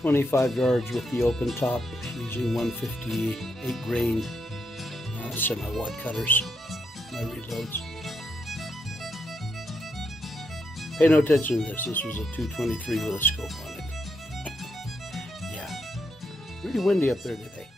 25 yards with the open top using 158 grain semi-wad cutters, my reloads. Pay no attention to this. This was a 223 with a scope on it. Yeah. Really windy up there today.